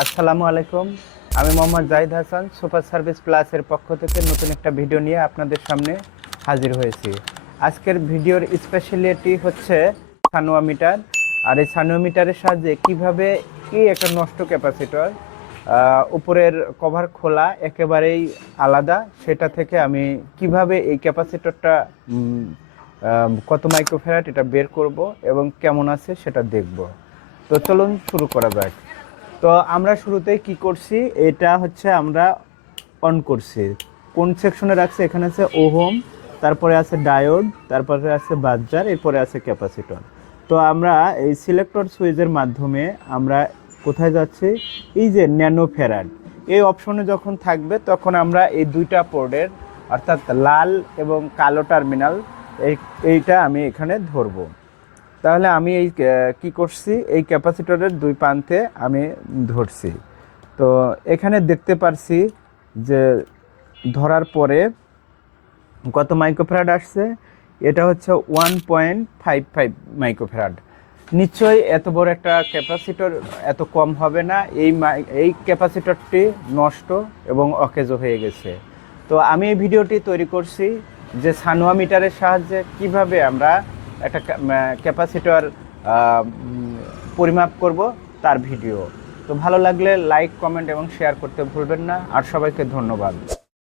আসসালামু আলাইকুম। আমি মোহাম্মদ জাহিদ হাসান, সুপার সার্ভিস প্লাসের পক্ষ থেকে নতুন একটা ভিডিও নিয়ে আপনাদের সামনে হাজির হয়েছি। আজকের ভিডিওর স্পেশালিটি হচ্ছে সানোয়ামিটার আর এই সানোয়ামিটারের সাহায্যে কীভাবে কি একটা নষ্ট ক্যাপাসিটর উপরের কভার খোলা একেবারেই আলাদা, সেটা থেকে আমি কীভাবে এই ক্যাপাসিটরটা কত মাইক্রোফেরাট এটা বের করব এবং কেমন আছে সেটা দেখব। তো চলুন শুরু করা যাক। তো আমরা শুরুতেই কি করছি? এটা হচ্ছে আমরা অন করছি। কোন সেকশনে রাখছি? এখানে আছে ওহোম, তারপরে আছে ডায়োড তারপরে আছে বাজার এরপরে আছে ক্যাপাসিটর। তো আমরা এই সিলেক্টর সুইচের মাধ্যমে আমরা কোথায় যাচ্ছি? এই যে ন্যানো ফেরাড। এই অপশনে যখন থাকবে, তখন আমরা এই দুইটা পোর্ডের অর্থাৎ লাল এবং কালো টার্মিনাল এই, এইটা আমি এখানে ধরবো। তাহলে আমি এই কি করছি? এই ক্যাপাসিটরের দুই প্রান্তে আমি ধরছি। তো এখানে দেখতে পারছি যে ধরার পরে কত মাইক্রোফ্যারাড আসছে? এটা হচ্ছে one point five five microfarad. নিশ্চয়ই এত বড় একটা ক্যাপাসিটর এত কম হবে না। এই এই ক্যাপাসিটরটি নষ্ট এবং অকেজো হয়ে গেছে। তো আমি এই ভিডিওটি তৈরি করছি যে সানোয়া মিটারের সাহায্যে কীভাবে আমরা একটা ক্যাপাসিটর পরিমাপ করব তার ভিডিও। তো ভালো লাগলে লাইক কমেন্ট এবং শেয়ার করতে ভুলবেন না। আর সবাইকে ধন্যবাদ।